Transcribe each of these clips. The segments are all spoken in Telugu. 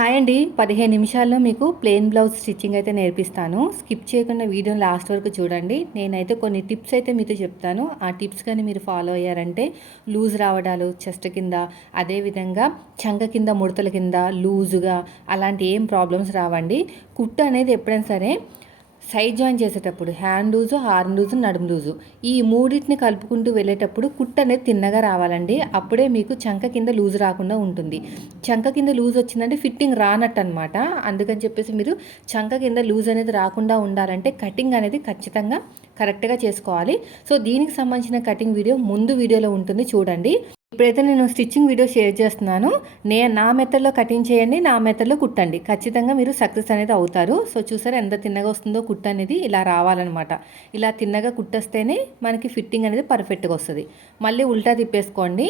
హాయ్ అండి. పదిహేను నిమిషాల్లో మీకు ప్లెయిన్ బ్లౌజ్ స్టిచ్చింగ్ అయితే నేర్పిస్తాను. స్కిప్ చేయకుండా వీడియోని లాస్ట్ వరకు చూడండి. నేనైతే కొన్ని టిప్స్ అయితే మీతో చెప్తాను. ఆ టిప్స్ కానీ మీరు ఫాలో అయ్యారంటే లూజ్ రావడాలు చెస్ట్ కింద అదేవిధంగా చంక కింద ముడతల కింద లూజుగా అలాంటి ఏం ప్రాబ్లమ్స్ రావండి. కుట్టు అనేది ఎప్పుడైనా సరే సైడ్ జాయిన్ చేసేటప్పుడు హ్యాండ్ లూజు హార్న్ లూజు నడుము లూజు ఈ మూడింటిని కలుపుకుంటూ వెళ్ళేటప్పుడు కుట్ అనేది తిన్నగా రావాలండి. అప్పుడే మీకు చంక కింద లూజ్ రాకుండా ఉంటుంది. చంక కింద లూజ్ వచ్చిందంటే ఫిట్టింగ్ రానట్టు అనమాట అందుకని చెప్పేసి మీరు చంక కింద లూజ్ అనేది రాకుండా ఉండాలంటే కటింగ్ అనేది ఖచ్చితంగా కరెక్ట్గా చేసుకోవాలి. సో దీనికి సంబంధించిన కటింగ్ వీడియో ముందు వీడియోలో ఉంటుంది. చూడండి. ఇప్పుడైతే నేను స్టిచ్చింగ్ వీడియో షేర్ చేస్తున్నాను. నే నా మెథడ్లో కటింగ్ చేయండి నా మెథడ్లో కుట్టండి. ఖచ్చితంగా మీరు సక్సెస్ అనేది అవుతారు. సో చూసారా ఎంత తిన్నగా వస్తుందో కుట్ట అనేది ఇలా రావాలన్నమాట. ఇలా తిన్నగా కుట్టేస్తేనే మనకి ఫిట్టింగ్ అనేది పర్ఫెక్ట్గా వస్తుంది. మళ్ళీ ఉల్టా తిప్పేసుకోండి.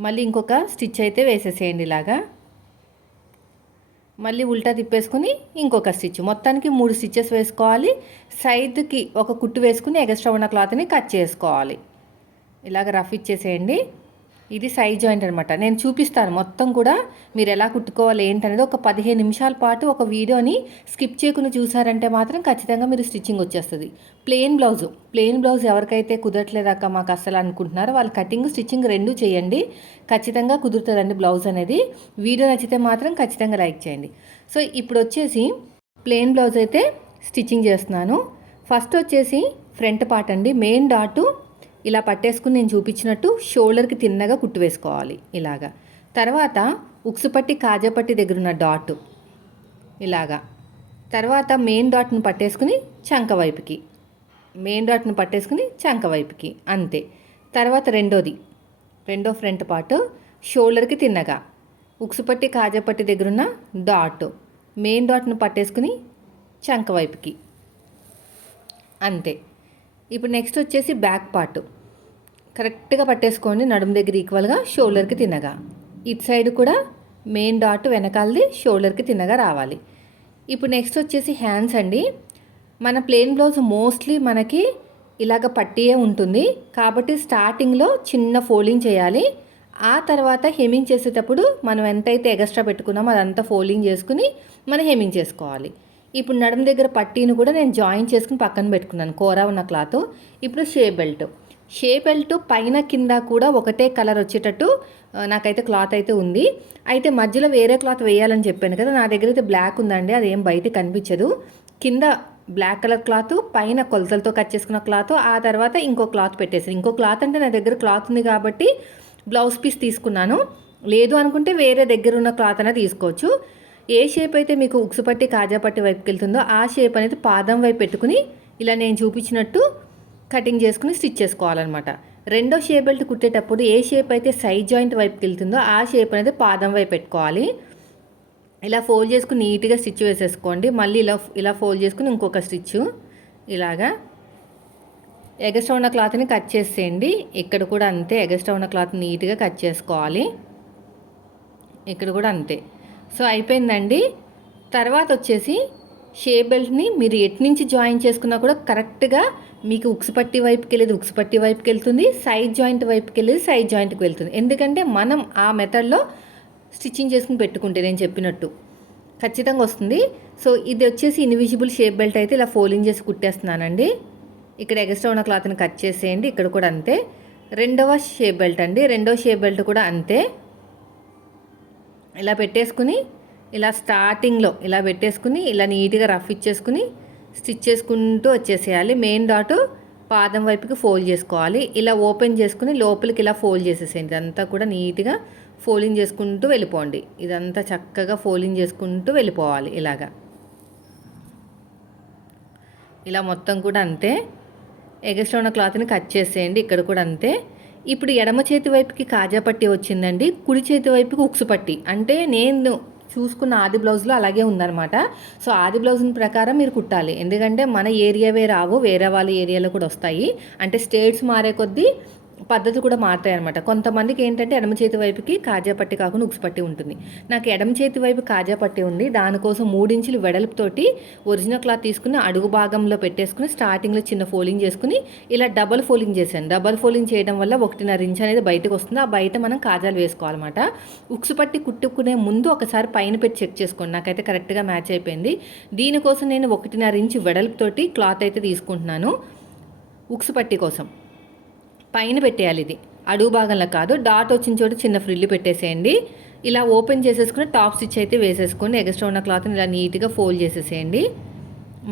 మళ్ళీ ఇంకొక స్టిచ్ అయితే వేసేసేయండి ఇలాగా. మళ్ళీ ఉల్టా తిప్పేసుకుని ఇంకొక స్టిచ్. మొత్తానికి మూడు స్టిచ్చెస్ వేసుకోవాలి. సైడ్కి ఒక కుట్టు వేసుకుని ఎగస్ట్రా ఉన్న క్లాత్ని కట్ చేసుకోవాలి. ఇలాగ రఫ్ ఇచ్చేసేయండి. ఇది సైజ్ జాయింట్ అనమాట నేను చూపిస్తాను. మొత్తం కూడా మీరు ఎలా కుట్టుకోవాలి ఏంటనేది ఒక పదిహేను నిమిషాల పాటు ఒక వీడియోని స్కిప్ చేయకుండా చూసారంటే మాత్రం ఖచ్చితంగా మీరు స్టిచ్చింగ్ వచ్చేస్తుంది. Plain blouse. ప్లెయిన్ బ్లౌజ్ ఎవరికైతే కుదరట్లేదాక మాకు అసలు అనుకుంటున్నారో వాళ్ళు కటింగ్ స్టిచ్చింగ్ రెండు చేయండి. ఖచ్చితంగా కుదురుతుందండి బ్లౌజ్ అనేది. వీడియో నచ్చితే మాత్రం ఖచ్చితంగా లైక్ చేయండి. సో ఇప్పుడు వచ్చేసి ప్లెయిన్ బ్లౌజ్ అయితే స్టిచ్చింగ్ చేస్తున్నాను. ఫస్ట్ వచ్చేసి ఫ్రంట్ పార్ట్ అండి. మెయిన్ డాటు ఇలా పట్టేసుకుని నేను చూపించినట్టు షోల్డర్కి తిన్నగా కుట్టు వేసుకోవాలి ఇలాగా. తర్వాత ఉక్సుపట్టి కాజాపట్టి దగ్గర ఉన్న డాట్ ఇలాగా. తర్వాత మెయిన్ డాట్ను పట్టేసుకుని చంక వైపుకి మెయిన్ డాట్ను పట్టేసుకుని చంక వైపుకి అంతే. తర్వాత రెండోది రెండో ఫ్రంట్ పార్ట్ షోల్డర్కి తిన్నగా. ఉక్సుపట్టి కాజాపట్టి దగ్గరున్న డాట్ మెయిన్ డాట్ను పట్టేసుకుని చంక వైపుకి అంతే. ఇప్పుడు నెక్స్ట్ వచ్చేసి బ్యాక్ పార్ట్ కరెక్ట్గా పట్టేసుకోండి నడుము దగ్గర ఈక్వల్గా షోల్డర్కి తినగా. ఇటు సైడ్ కూడా మెయిన్ డాట్ వెనకాలది షోల్డర్కి తినగా రావాలి. ఇప్పుడు నెక్స్ట్ వచ్చేసి హ్యాండ్స్ అండి. మన ప్లెయిన్ బ్లౌజ్ మోస్ట్లీ మనకి ఇలాగ పట్టియే ఉంటుంది. కాబట్టి స్టార్టింగ్లో చిన్న ఫోల్డింగ్ చేయాలి. ఆ తర్వాత హెమింగ్ చేసేటప్పుడు మనం ఎంతైతే ఎగస్ట్రా పెట్టుకున్నామో అదంతా ఫోల్డింగ్ చేసుకుని మనం హెమింగ్ చేసుకోవాలి. ఇప్పుడు నడుము దగ్గర పట్టీని కూడా నేను జాయిన్ చేసుకుని పక్కన పెట్టుకున్నాను కూర ఉన్న క్లాత్. ఇప్పుడు షే బెల్ట్. షే బెల్ట్ పైన కింద కూడా ఒకటే కలర్ వచ్చేటట్టు నాకైతే క్లాత్ అయితే ఉంది. అయితే మధ్యలో వేరే క్లాత్ వేయాలని చెప్పాను కదా నా దగ్గర అయితే బ్లాక్ ఉందండి అది ఏం బయట కనిపించదు. కింద బ్లాక్ కలర్ క్లాత్ పైన కొలతలతో కట్ చేసుకున్న క్లాత్ ఆ తర్వాత ఇంకో క్లాత్ పెట్టేసాను ఇంకో క్లాత్ అంటే నా దగ్గర క్లాత్ ఉంది కాబట్టి బ్లౌజ్ పీస్ తీసుకున్నాను. లేదు అనుకుంటే వేరే దగ్గర ఉన్న క్లాత్ అనేది తీసుకోవచ్చు. ఏ షేప్ అయితే మీకు ఉక్సుపట్టి కాజాపట్టి వైపుకి వెళ్తుందో ఆ షేప్ అనేది పాదం వైపు పెట్టుకుని ఇలా నేను చూపించినట్టు కటింగ్ చేసుకుని స్టిచ్ చేసుకోవాలన్నమాట. రెండో షేప్ బెల్ట్ కుట్టేటప్పుడు ఏ షేప్ అయితే సైడ్ జాయింట్ వైపుకి వెళ్తుందో ఆ షేప్ అనేది పాదం వైపు పెట్టుకోవాలి. ఇలా ఫోల్డ్ చేసుకుని నీట్గా స్టిచ్ వేసేసుకోండి. మళ్ళీ ఇలా ఇలా ఫోల్డ్ చేసుకుని ఇంకొక స్టిచ్ ఇలాగా ఎగస్ట్రా ఉన్న క్లాత్ని కట్ చేసేయండి. ఇక్కడ కూడా అంతే ఎగస్ట్రా ఉన్న క్లాత్ నీట్గా కట్ చేసుకోవాలి. ఇక్కడ కూడా అంతే. సో అయిపోయిందండి. తర్వాత వచ్చేసి షే బెల్ట్ని మీరు ఎట్నుంచి జాయిన్ చేసుకున్నా కూడా కరెక్ట్గా మీకు ఉక్స్ పట్టి వైపుకి వెళ్ళేది ఉక్స్ పట్టి వైపుకి వెళ్తుంది. సైడ్ జాయింట్ వైపుకి వెళ్ళేది సైడ్ జాయింట్కి వెళ్తుంది. ఎందుకంటే మనం ఆ మెథడ్లో స్టిచ్చింగ్ చేసుకుని పెట్టుకుంటే నేను చెప్పినట్టు ఖచ్చితంగా వస్తుంది. సో ఇది వచ్చేసి ఇన్విజిబుల్ షేప్ బెల్ట్ అయితే ఇలా ఫోలింగ్ చేసి కుట్టేస్తున్నానండి. ఇక్కడ ఎగస్ట్రా ఉన్న క్లాత్ని కట్ చేసేయండి. ఇక్కడ కూడా అంతే. రెండవ షేప్ బెల్ట్ అండి. రెండవ షేప్ బెల్ట్ కూడా అంతే. ఇలా పెట్టేసుకుని ఇలా స్టార్టింగ్లో ఇలా పెట్టేసుకుని ఇలా నీట్గా రఫ్ ఇచ్చేసుకుని స్టిచ్ చేసుకుంటూ వచ్చేసేయాలి. మెయిన్ డాటు పాదం వైపుకి ఫోల్డ్ చేసుకోవాలి. ఇలా ఓపెన్ చేసుకుని లోపలికి ఇలా ఫోల్డ్ చేసేసేయండి. ఇదంతా కూడా నీట్గా ఫోల్డింగ్ చేసుకుంటూ వెళ్ళిపోండి. ఇదంతా చక్కగా ఫోల్డింగ్ చేసుకుంటూ వెళ్ళిపోవాలి ఇలాగా. ఇలా మొత్తం కూడా అంతే. ఎగస్ట్రా ఉన్న క్లాత్ని కట్ చేసేయండి. ఇక్కడ కూడా అంతే. ఇప్పుడు ఎడమ చేతి వైపుకి కాజా పట్టి వచ్చిందండి. కుడి చేతి వైపుకి ఉక్సు పట్టి. అంటే నేను చూసుకున్న ఆది బ్లౌజ్లో అలాగే ఉందన్నమాట. సో ఆది బ్లౌజ్ ప్రకారం మీరు కుట్టాలి. ఎందుకంటే మన ఏరియావే రావు వేరే వాళ్ళ ఏరియాలో కూడా వస్తాయి. అంటే స్టేట్స్ మారే కొద్దీ పద్ధతి కూడా మారుతాయి అనమాట కొంతమందికి ఏంటంటే ఎడమ చేతి వైపుకి కాజా పట్టి కాకుండా ఉక్స్ పట్టి ఉంటుంది. నాకు ఎడమ చేతి వైపు కాజా పట్టి ఉంది. దానికోసం మూడించులు వెడల్పుతోటి ఒరిజినల్ క్లాత్ తీసుకుని అడుగు భాగంలో పెట్టేసుకుని స్టార్టింగ్లో చిన్న ఫోలింగ్ చేసుకుని ఇలా డబల్ ఫోలింగ్ చేశాను. డబల్ ఫోలింగ్ చేయడం వల్ల ఒకటిన్నర ఇంచ్ అనేది బయటకు వస్తుంది. ఆ బయట మనం కాజాలు వేసుకోవాలన్నమాట. ఉక్స్ పట్టి కుట్టుకునే ముందు ఒకసారి పైన పెట్టి చెక్ చేసుకోండి. నాకైతే కరెక్ట్గా మ్యాచ్ అయిపోయింది. దీనికోసం నేను ఒకటిన్నర ఇంచ్ వెడల్పుతోటి క్లాత్ అయితే తీసుకుంటున్నాను. ఉక్సుపట్టి కోసం. పైన పెట్టేయాలి ఇది. అడుగు భాగంలో కాదు డాట్ వచ్చిన చోట చిన్న ఫ్రిల్లు పెట్టేసేయండి. ఇలా ఓపెన్ చేసేసుకుని టాప్ స్టిచ్ అయితే వేసేసుకొని ఎగస్ట్రా ఉన్న క్లాత్ని ఇలా నీట్గా ఫోల్డ్ చేసేసేయండి.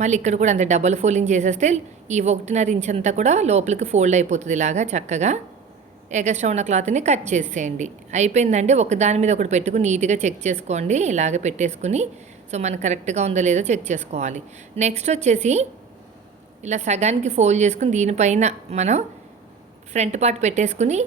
మళ్ళీ ఇక్కడ కూడా అంత డబల్ ఫోల్డింగ్ చేసేస్తే ఈ ఒకటిన్నర ఇంచ్ అంతా కూడా లోపలికి ఫోల్డ్ అయిపోతుంది ఇలాగా చక్కగా. ఎగస్ట్రా ఉన్న క్లాత్ని కట్ చేసేయండి. అయిపోయిందండి ఒక దాని మీద ఒకటి పెట్టుకుని నీట్గా చెక్ చేసుకోండి ఇలాగ పెట్టేసుకుని. సో మనకు కరెక్ట్గా ఉందో లేదో చెక్ చేసుకోవాలి. నెక్స్ట్ వచ్చేసి ఇలా సగానికి ఫోల్డ్ చేసుకుని దీనిపైన మనం ఫ్రంట్ పార్ట్ పెట్టేసుకుని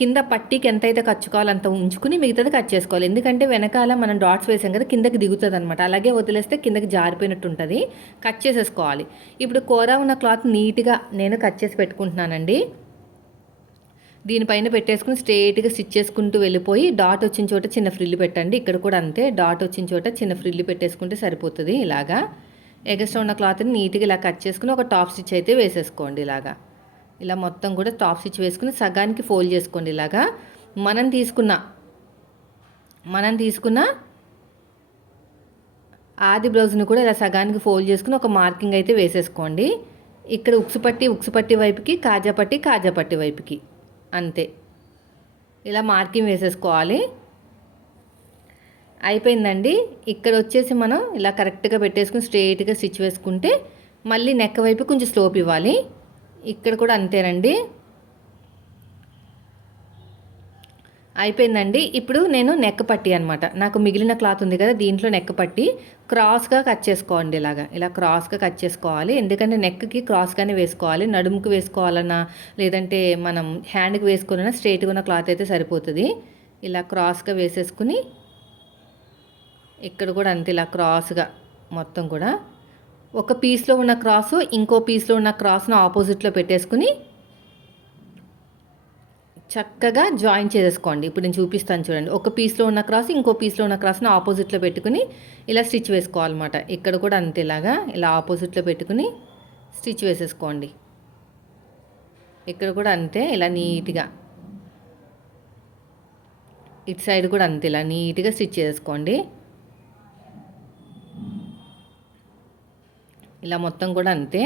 కింద పట్టీకి ఎంతైతే కచ్చుకోవాలో అంత ఉంచుకుని మిగతాది కట్ చేసుకోవాలి. ఎందుకంటే వెనకాల మనం డాట్స్ వేసాం కదా కిందకి దిగుతుంది అనమాట అలాగే వదిలేస్తే కిందకి జారిపోయినట్టు ఉంటుంది. కట్ చేసేసుకోవాలి. ఇప్పుడు కూర ఉన్న క్లాత్ నీట్గా నేను కట్ చేసి పెట్టుకుంటున్నానండి. దీనిపైన పెట్టేసుకుని స్ట్రేట్గా స్టిచ్ చేసుకుంటూ వెళ్ళిపోయి డాట్ వచ్చిన చోట చిన్న ఫ్రిల్లు పెట్టండి. ఇక్కడ కూడా అంతే. డాట్ వచ్చిన చోట చిన్న ఫ్రిల్లు పెట్టేసుకుంటే సరిపోతుంది ఇలాగా. ఎగస్ట్రా ఉన్న క్లాత్ని నీట్గా ఇలా కట్ చేసుకుని ఒక టాప్ స్టిచ్ అయితే వేసేసుకోండి ఇలాగా. ఇలా మొత్తం కూడా టాప్ స్టిచ్ వేసుకుని సగానికి ఫోల్డ్ చేసుకోండి ఇలాగా. మనం తీసుకున్న మనం తీసుకున్న ఆది బ్లౌజ్ని కూడా ఇలా సగానికి ఫోల్డ్ చేసుకుని ఒక మార్కింగ్ అయితే వేసేసుకోండి. ఇక్కడ ఉక్సుపట్టి ఉక్సుపట్టి వైపుకి కాజాపట్టి కాజాపట్టి వైపుకి. అంతే. ఇలా మార్కింగ్ వేసేసుకోవాలి. అయిపోయిందండి. ఇక్కడ వచ్చేసి మనం ఇలా కరెక్ట్గా పెట్టేసుకుని స్ట్రెయిట్గా స్టిచ్ వేసుకుంటే మళ్ళీ నెక్క వైపు కొంచెం స్లోప్ ఇవ్వాలి. ఇక్కడ కూడా అంతేనండి. అయిపోయిందండి. ఇప్పుడు నేను నెక్ పట్టి అనమాట నాకు మిగిలిన క్లాత్ ఉంది కదా దీంట్లో నెక్ పట్టి క్రాస్గా కట్ చేసుకోండి ఇలాగా. ఇలా క్రాస్గా కట్ చేసుకోవాలి. ఎందుకంటే నెక్కి క్రాస్గానే వేసుకోవాలి. నడుముకు వేసుకోవాలన్నా లేదంటే మనం హ్యాండ్కి వేసుకోవాలన్నా స్ట్రైట్గా ఉన్న క్లాత్ అయితే సరిపోతుంది. ఇలా క్రాస్గా వేసేసుకుని ఇక్కడ కూడా అంతే ఇలా క్రాస్గా మొత్తం కూడా. ఒక పీస్లో ఉన్న క్రాసు ఇంకో పీస్లో ఉన్న క్రాస్ను ఆపోజిట్లో పెట్టేసుకుని చక్కగా జాయిన్ చేసేసుకోండి. ఇప్పుడు నేను చూపిస్తాను చూడండి. ఒక పీస్లో ఉన్న క్రాస్ ఇంకో పీస్లో ఉన్న క్రాస్ని ఆపోజిట్లో పెట్టుకుని ఇలా స్టిచ్ వేసుకోవాలన్నమాట. ఇక్కడ కూడా అంతేలాగా ఇలా ఆపోజిట్లో పెట్టుకుని స్టిచ్ వేసేసుకోండి. ఇక్కడ కూడా అంతే ఇలా నీట్గా. ఇటు సైడ్ కూడా అంతే ఇలా నీట్గా స్టిచ్ చేసుకోండి ఇలా మొత్తం కూడా అంతే.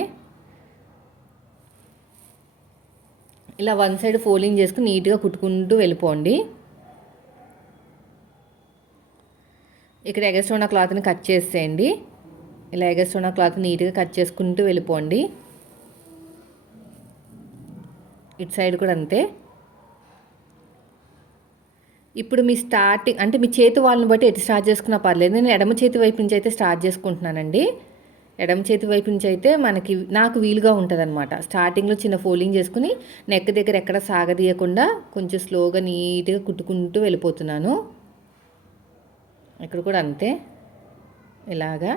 ఇలా వన్ సైడ్ ఫోల్డింగ్ చేసుకుని నీట్గా కుట్టుకుంటూ వెళ్ళిపోండి. ఇక్కడ ఎగస్ట్రా ఉన్న క్లాత్ని కట్ చేసేయండి. ఇలా ఎగస్ట్రా ఉన్న క్లాత్ నీట్గా కట్ చేసుకుంటూ వెళ్ళిపోండి. ఇటు సైడ్ కూడా అంతే. ఇప్పుడు మీ స్టార్టింగ్ అంటే మీ చేతి వాళ్ళని బట్టి ఎటు స్టార్ట్ చేసుకున్నా పర్లేదు. నేను ఎడమ చేతి వైపు నుంచి అయితే స్టార్ట్ చేసుకుంటున్నానండి. ఎడమ చేతి వైపు నుంచి అయితే మనకి నాకు వీలుగా ఉంటుంది అనమాట స్టార్టింగ్లో చిన్న ఫోల్డింగ్ చేసుకుని నెక్ దగ్గర ఎక్కడ సాగదీయకుండా కొంచెం స్లోగా నీట్గా కుట్టుకుంటూ వెళ్ళిపోతున్నాను. ఇక్కడ కూడా అంతే. ఇలాగా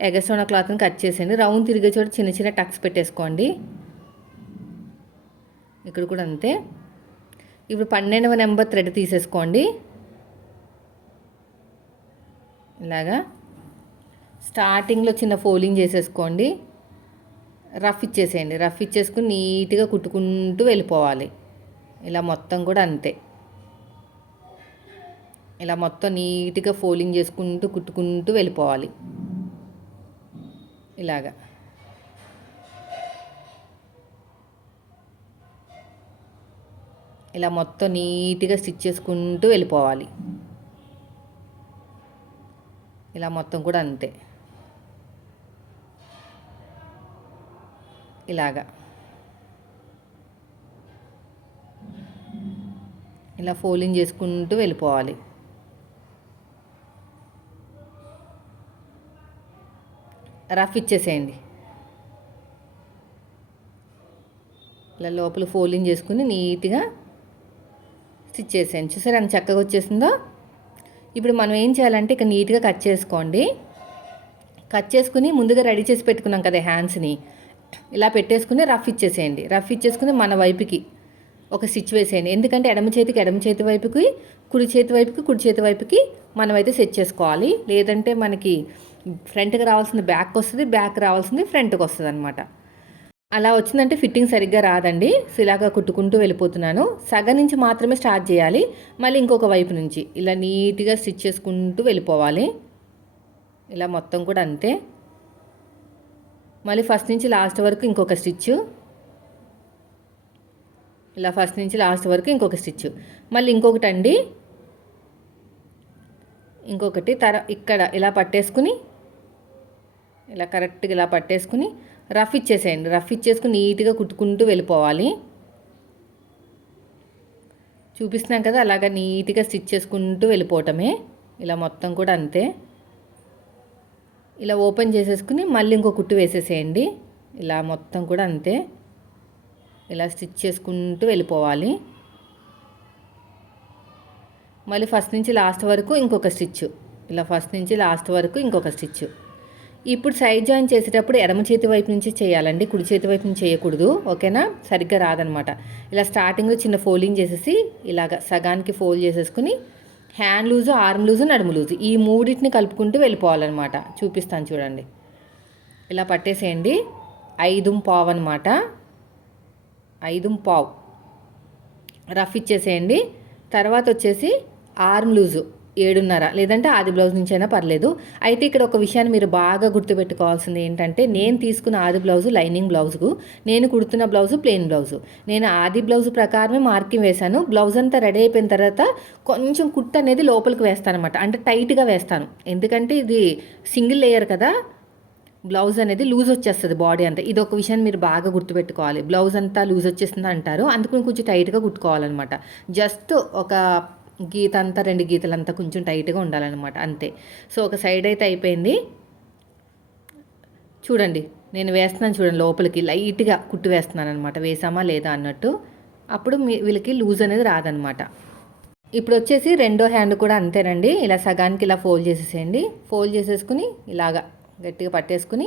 ఎగసోన క్లాత్ని కట్ చేసేయండి. రౌండ్ తిరిగే చోట చిన్న చిన్న టక్స్ పెట్టేసుకోండి. ఇక్కడ కూడా అంతే. ఇప్పుడు పన్నెండవ నెంబర్ థ్రెడ్ తీసేసుకోండి. ఇలాగా. స్టార్టింగ్లో చిన్న ఫోలింగ్ చేసేసుకోండి. రఫ్ ఇచ్చేసేయండి. రఫ్ ఇచ్చేసుకుని నీట్గా కుట్టుకుంటూ వెళ్ళిపోవాలి. ఇలా మొత్తం కూడా అంతే. ఇలా మొత్తం నీట్గా ఫోలింగ్ చేసుకుంటూ కుట్టుకుంటూ వెళ్ళిపోవాలి. ఇలాగా. ఇలా మొత్తం నీట్గా స్టిచ్ చేసుకుంటూ వెళ్ళిపోవాలి. ఇలా మొత్తం కూడా అంతే. ఇలాగా. ఇలా ఫోల్డింగ్ చేసుకుంటూ వెళ్ళిపోవాలి. రఫ్ ఇచ్చేసేయండి. ఇలా లోపల ఫోల్డింగ్ చేసుకుని నీట్గా స్టిచ్ చేసేయండి. చూసారు అంత చక్కగా వచ్చేసిందో? ఇప్పుడు మనం ఏం చేయాలంటే ఇక నీట్గా కట్ చేసుకోండి. కట్ చేసుకుని ముందుగా రెడీ చేసి పెట్టుకున్నాం కదా హ్యాండ్స్ని. ఇలా పెట్టేసుకుని రఫ్ ఇచ్చేసేయండి. రఫ్ ఇచ్చేసుకుని మన వైపుకి ఒక స్టిచ్ వేసేయండి. ఎందుకంటే ఎడమ చేతికి ఎడమ చేతి వైపుకి కుడి చేతి వైపుకి కుడి చేతి వైపుకి మనమైతే సెట్ చేసుకోవాలి. లేదంటే మనకి ఫ్రంట్కి రావాల్సింది బ్యాక్ వస్తుంది బ్యాక్ రావాల్సింది ఫ్రంట్కి వస్తుంది అనమాట అలా వచ్చిందంటే ఫిట్టింగ్ సరిగ్గా రాదండి. సో ఇలాగా కుట్టుకుంటూ వెళ్ళిపోతున్నాను. సగం నుంచి మాత్రమే స్టార్ట్ చేయాలి. మళ్ళీ ఇంకొక వైపు నుంచి ఇలా నీట్గా స్టిచ్ చేసుకుంటూ వెళ్ళిపోవాలి. ఇలా మొత్తం కూడా అంతే. మళ్ళీ ఫస్ట్ నుంచి లాస్ట్ వరకు ఇంకొక స్టిచ్ ఇలా ఫస్ట్ నుంచి లాస్ట్ వరకు ఇంకొక స్టిచ్ మళ్ళీ ఇంకొకటి అండి. ఇంకొకటి తర ఇక్కడ ఇలా పట్టేసుకుని ఇలా కరెక్ట్గా ఇలా పట్టేసుకుని రఫ్ ఇచ్చేసేయండి. రఫ్ ఇచ్చేసుకుని నీట్గా కుట్టుకుంటూ వెళ్ళిపోవాలి. చూపిస్తున్నాం కదా అలాగా నీట్గా స్టిచ్ చేసుకుంటూ వెళ్ళిపోవటమే. ఇలా మొత్తం కూడా అంతే. ఇలా ఓపెన్ చేసేసుకుని మళ్ళీ ఇంకో కుట్టు వేసేసేయండి. ఇలా మొత్తం కూడా అంతే. ఇలా స్టిచ్ చేసుకుంటూ వెళ్ళిపోవాలి. మళ్ళీ ఫస్ట్ నుంచి లాస్ట్ వరకు ఇంకొక స్టిచ్. ఇలా ఫస్ట్ నుంచి లాస్ట్ వరకు ఇంకొక స్టిచ్. ఇప్పుడు సైడ్ జాయిన్ చేసేటప్పుడు ఎడమ చేతి వైపు నుంచి చేయాలండి. కుడి చేతి వైపు నుంచి చేయకూడదు. ఓకేనా? సరిగ్గా రాదనమాట. ఇలా స్టార్టింగ్లో చిన్న ఫోల్డింగ్ చేసేసి ఇలాగ సగానికి ఫోల్డ్ చేసేసుకుని హ్యాండ్ లూజు ఆర్మ్ లూజు నడుము లూజు ఈ మూడింటిని కలుపుకుంటూ వెళ్ళిపోవాలన్నమాట. చూపిస్తాను చూడండి. ఇలా పట్టేసేయండి. ఐదు పావు అనమాట ఐదు పావు. రఫ్ ఇచ్చేసేయండి. తర్వాత వచ్చేసి ఆర్మ్ లూజు. ఏడున్నర. లేదంటే ఆది బ్లౌజ్ నుంచి అయినా పర్లేదు. అయితే ఇక్కడ ఒక విషయాన్ని మీరు బాగా గుర్తుపెట్టుకోవాల్సింది ఏంటంటే నేను తీసుకున్న ఆది బ్లౌజు లైనింగ్ బ్లౌజ్కు నేను కుడుతున్న బ్లౌజు ప్లెయిన్ బ్లౌజు. నేను ఆది బ్లౌజ్ ప్రకారమే మార్కింగ్ వేశాను. బ్లౌజ్ అంతా రెడీ అయిపోయిన తర్వాత కొంచెం కుట్టు అనేది లోపలికి వేస్తాను అనమాట అంటే టైట్గా వేస్తాను. ఎందుకంటే ఇది సింగిల్ లేయర్ కదా బ్లౌజ్ అనేది లూజ్ వచ్చేస్తుంది బాడీ అంతా. ఇది ఒక విషయాన్ని మీరు బాగా గుర్తుపెట్టుకోవాలి. బ్లౌజ్ అంతా లూజ్ వచ్చేస్తుంది అంటారు. అందుకని కొంచెం టైట్గా కుట్టుకోవాలన్నమాట. జస్ట్ ఒక గీత అంతా రెండు గీతలు అంతా కొంచెం టైట్గా ఉండాలన్నమాట అంతే. సో ఒక సైడ్ అయితే అయిపోయింది. చూడండి నేను వేస్తున్నాను చూడండి లోపలికి లైట్గా కుట్టు వేస్తున్నాను అనమాట వేసామా లేదా అన్నట్టు. అప్పుడు మీ వీళ్ళకి లూజ్ అనేది రాదనమాట ఇప్పుడు వచ్చేసి రెండో హ్యాండ్ కూడా అంతేనండి. ఇలా సగానికి ఇలా ఫోల్డ్ చేసేసేయండి. ఫోల్డ్ చేసేసుకుని ఇలాగా గట్టిగా పట్టేసుకుని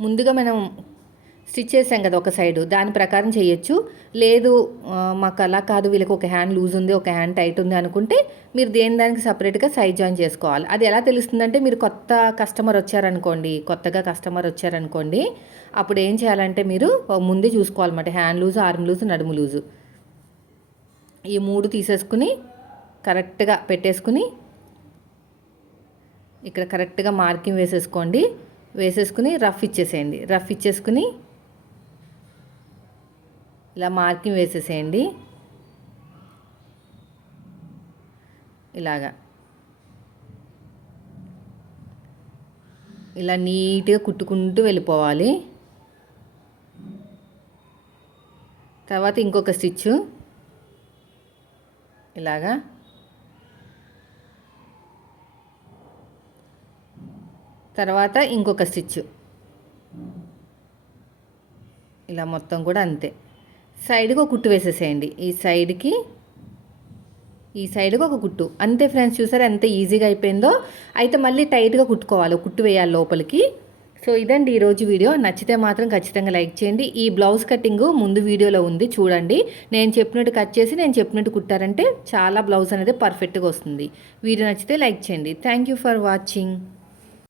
ముందుగా మనం స్టిచ్ చేసాం కదా ఒక సైడు దాని ప్రకారం చేయొచ్చు. లేదు మాకు అలా కాదు వీళ్ళకి ఒక హ్యాండ్ లూజ్ ఉంది ఒక హ్యాండ్ టైట్ ఉంది అనుకుంటే మీరు దేని దానికి సపరేట్గా సైజ్ జాయిన్ చేసుకోవాలి. అది ఎలా తెలుస్తుందంటే మీరు కొత్త కస్టమర్ వచ్చారనుకోండి కొత్తగా కస్టమర్ వచ్చారనుకోండి అప్పుడు ఏం చేయాలంటే మీరు ముందే చూసుకోవాలన్నమాట. హ్యాండ్ లూజ్ ఆర్మ్ లూజ్ నడుము లూజు. ఈ మూడు తీసేసుకుని కరెక్ట్గా పెట్టేసుకుని ఇక్కడ కరెక్ట్గా మార్కింగ్ వేసేసుకోండి. వేసేసుకుని రఫ్ ఇచ్చేసేయండి. రఫ్ ఇచ్చేసుకుని ఇలా మార్కింగ్ వేసేసేయండి. ఇలాగా. ఇలా నీట్గా కుట్టుకుంటూ వెళ్ళిపోవాలి. తర్వాత ఇంకొక స్టిచ్ ఇలాగా. తర్వాత ఇంకొక స్టిచ్ ఇలా మొత్తం కూడా అంతే. సైడ్కి ఒక కుట్టు వేసేసేయండి. ఈ సైడ్కి ఈ సైడ్కి ఒక కుట్టు. అంతే ఫ్రెండ్స్ చూసారా ఎంత ఈజీగా అయిపోయిందో? అయితే మళ్ళీ టైట్గా కుట్టుకోవాలి కుట్టు వేయాలి లోపలికి. సో ఇదండి ఈరోజు వీడియో. నచ్చితే మాత్రం ఖచ్చితంగా లైక్ చేయండి. ఈ బ్లౌజ్ కటింగ్ ముందు వీడియోలో ఉంది చూడండి. నేను చెప్పినట్టు కట్ చేసి నేను చెప్పినట్టు కుట్టారంటే చాలా బ్లౌజ్ అనేది పర్ఫెక్ట్గా వస్తుంది. వీడియో నచ్చితే లైక్ చేయండి. Thank you for watching.